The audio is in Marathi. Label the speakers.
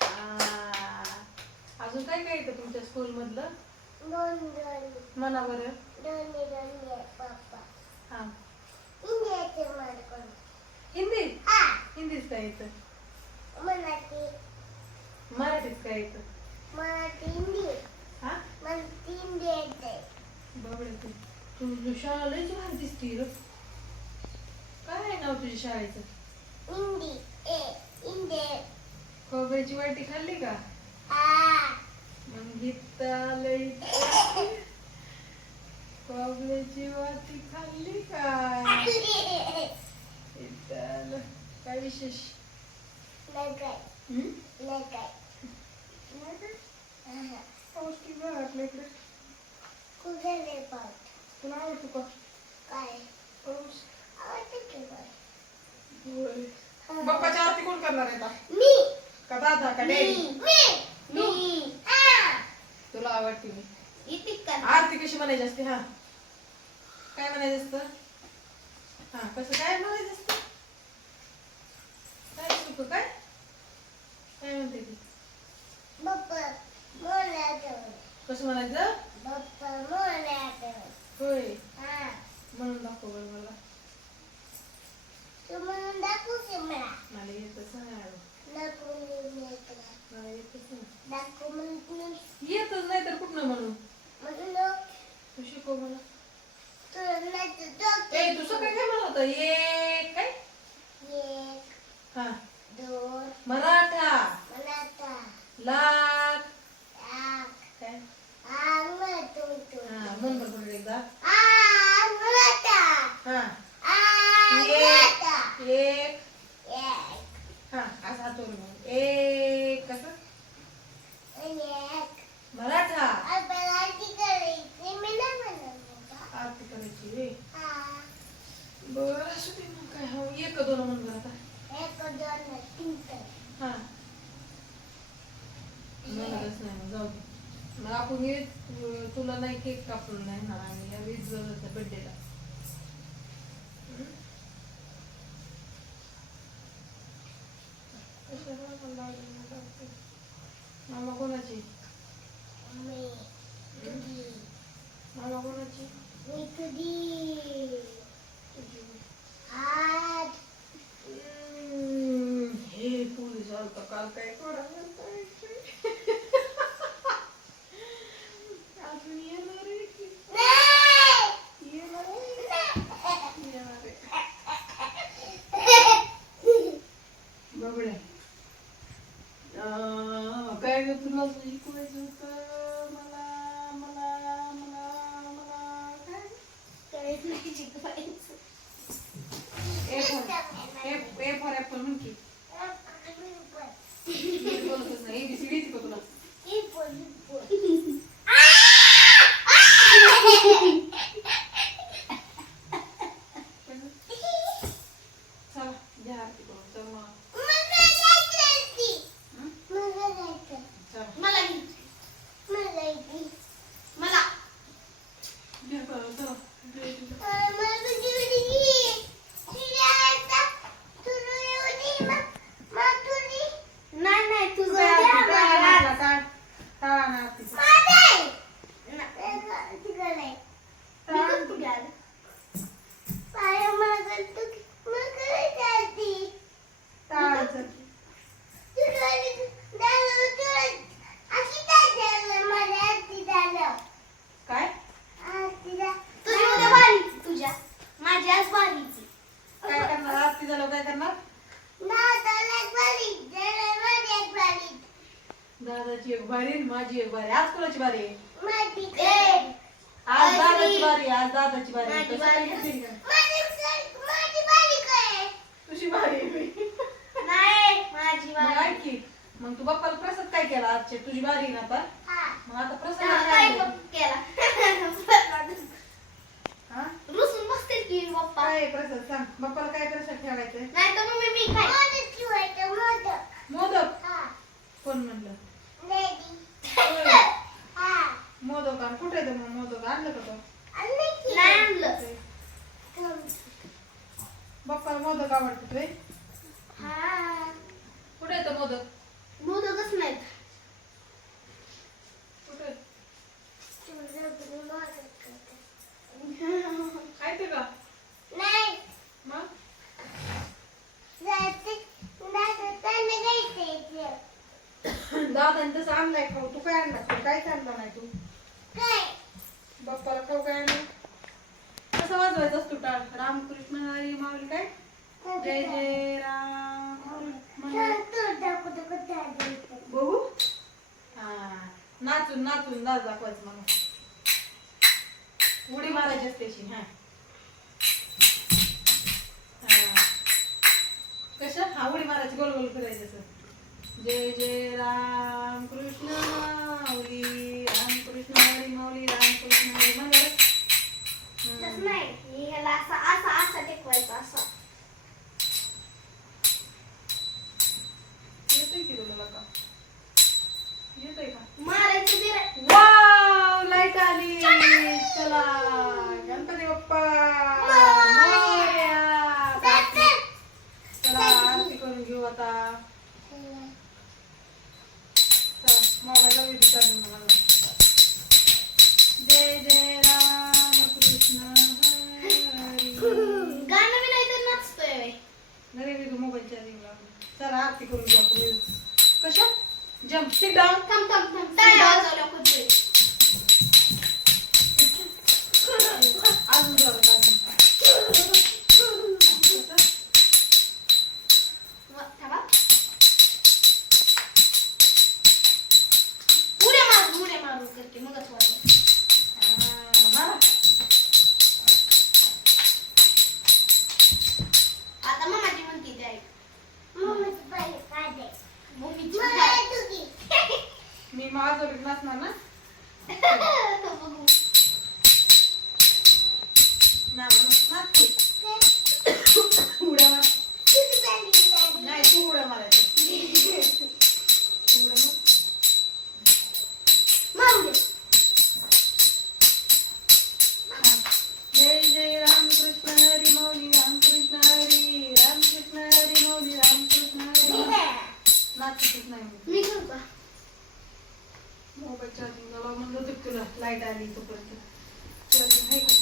Speaker 1: आ, अजून काय काय येतं तुमच्या स्कूल मधलं? म्हणा बरं हा. हिंदी? हिंदीच काय येतं? मराठीत काय येतं? हा? बाबडे तू तुझी शाळा लयच भारी दिसती ग काय आहे नाव तुझ्या शाळेचं खोबऱ्याची वाटी खाल्ली का? मग गीता लई खोबऱ्याची वाटी खाल्ली का? काय विशेष? पौष्टिक आपल्या इकडे. तुला आवडतो का? पाऊस होय. बाप्पाच्या आरती कोण करणार आहे आता? का दादा का डॅडी? तुला आवडते मी. आरती कशी म्हणायची असते हा? काय म्हणायचं असतं? हा कसं काय म्हणायचं असतं? काय सुख काय? काय म्हणते ती? कसं म्हणायचं होय म्हणून दाखव बरं मला मला येतच नाही येतच नाही येतच नाही तर कुठनं म्हणून तू शिकव मला तू सकाळी काय म्हणत होता एक काय हा मराठा लाख काय हा एकदा हा एक असं म्हण. एक कसं?
Speaker 2: एक.
Speaker 1: मराठा.
Speaker 2: आपल्याला करायची. मी नाही म्हणत. बाबा.
Speaker 1: आरती करायची रे. बर असू दे मग काय. हो एक दोन बरं आता. हा. म्हणतच नाही मग जाऊ दे. मग आपण अं, तुला नाही केक कापून नाही ना आम्ही वीस जणांच्या बड्डेला मामा कोणाची
Speaker 2: मी तुझी
Speaker 1: मामा कोणाची
Speaker 2: मी तुझी
Speaker 1: तुझी.
Speaker 2: हात
Speaker 1: हम्म, हे पोलीस आलता काल काय करा अजून येणार आहे की
Speaker 2: नाही
Speaker 1: येणार आहे? येणार आहे. बाबड्या अं, काय ग तुला शिकवायचं होतं मला मला मला मला काय A for A for apple म्हण की बोलतच नाही एबीसीडी येते का तुला चला द्या आरती करून चल मग हं? चला
Speaker 2: मला घे. मला घे. मला
Speaker 1: द्या करून, चला द्या इथे.
Speaker 2: मला तुझी उडी घे. तुझ्या हातात तुझी उडी मग- मग तुझी. नाही नाही तुझं
Speaker 1: टाळा,
Speaker 2: द्या
Speaker 1: टाळा,
Speaker 2: मला.
Speaker 1: टाळा, टाळा. टाळा ना आरतीचा.
Speaker 2: माझं आहे. नाही, तिकडं नाही. मी
Speaker 1: टाळा.
Speaker 2: करतो की आधी. पाया मला करतो की- मला करायची आधी.
Speaker 1: टाळाचं.
Speaker 2: तुझं आधी झालं, तुझं- अशी काय झालं मला आधी झालं.
Speaker 1: काय
Speaker 2: आधी झा- तुझी उद्या बारी तुझ्या माझी आज बारीची
Speaker 1: काय करणार आरती झाल्यावर काय करणार
Speaker 2: नादाला एक बारी जरा माझी एक बारी
Speaker 1: दादाची एक बारी माझी एक बारी. आज कोणाची बारी? आहे
Speaker 2: माझी ए
Speaker 1: आज दादाची बारी आहे, आज दादाची बारी. आहे. काय? तुझी बारी आहे बाई.
Speaker 2: नाही माझी
Speaker 1: मग
Speaker 2: बारी
Speaker 1: ऐक की. मग तू बाप्पाला प्रसाद काय केला आजचे? तुझी बारी आहे ना आता?
Speaker 2: हा.
Speaker 1: मग आता प्रसाद काय
Speaker 2: केला?
Speaker 1: हा? काय आहे प्रसाद? सांग. बाप्पाला काय प्रसाद ठेवायचंय
Speaker 2: नाही तर मग मी काय मोदक ठेवायचं मोदक
Speaker 1: मोदक
Speaker 2: हा
Speaker 1: कोण म्हणलं
Speaker 2: रेडी
Speaker 1: होय.
Speaker 2: हा
Speaker 1: मोदक आण कुठे आहे ते मग मोदक आणलं का तो
Speaker 2: आणलं की नाही आणलं
Speaker 1: बाप्पा मोदक आवडतात होय
Speaker 2: हा
Speaker 1: कुठे येतं मोदक
Speaker 2: मोदकच नाहीत
Speaker 1: कुठे खायचे का
Speaker 2: नाही
Speaker 1: मग दादाने तसं आणलाय खाऊ. तू काय आणला खाऊ काहीच आणला नाही तू. बाप्पाला खाऊ काय आणलं कसं वाजवायचं असतो टाळ रामकृष्ण हरी माऊली काय? जय जय राम. बघू? हा. नाचून नाचून नाच दाखवायचं मला. उडी मारायची असते हा. कशा? हा उडी मारायची गोल गोल फिरायची असं. जय जय राम कृष्ण माऊली राम कृष्ण हरी माऊली राम कृष्ण हरी म्हणजे असं. चला आरती करून घेऊ आपण येऊ. कशा जम्प सिट डाऊन अजून जोरात अजून
Speaker 2: उड्या मारून उड्या मारून करते मगच वाटलं
Speaker 1: मी माझं नसणार ना? ना मी
Speaker 2: करू
Speaker 1: मोबाईल चार्जिंग लावा म्हणलं तुला लाइट आली तोपर्यंत. चार्जिंग आहे का?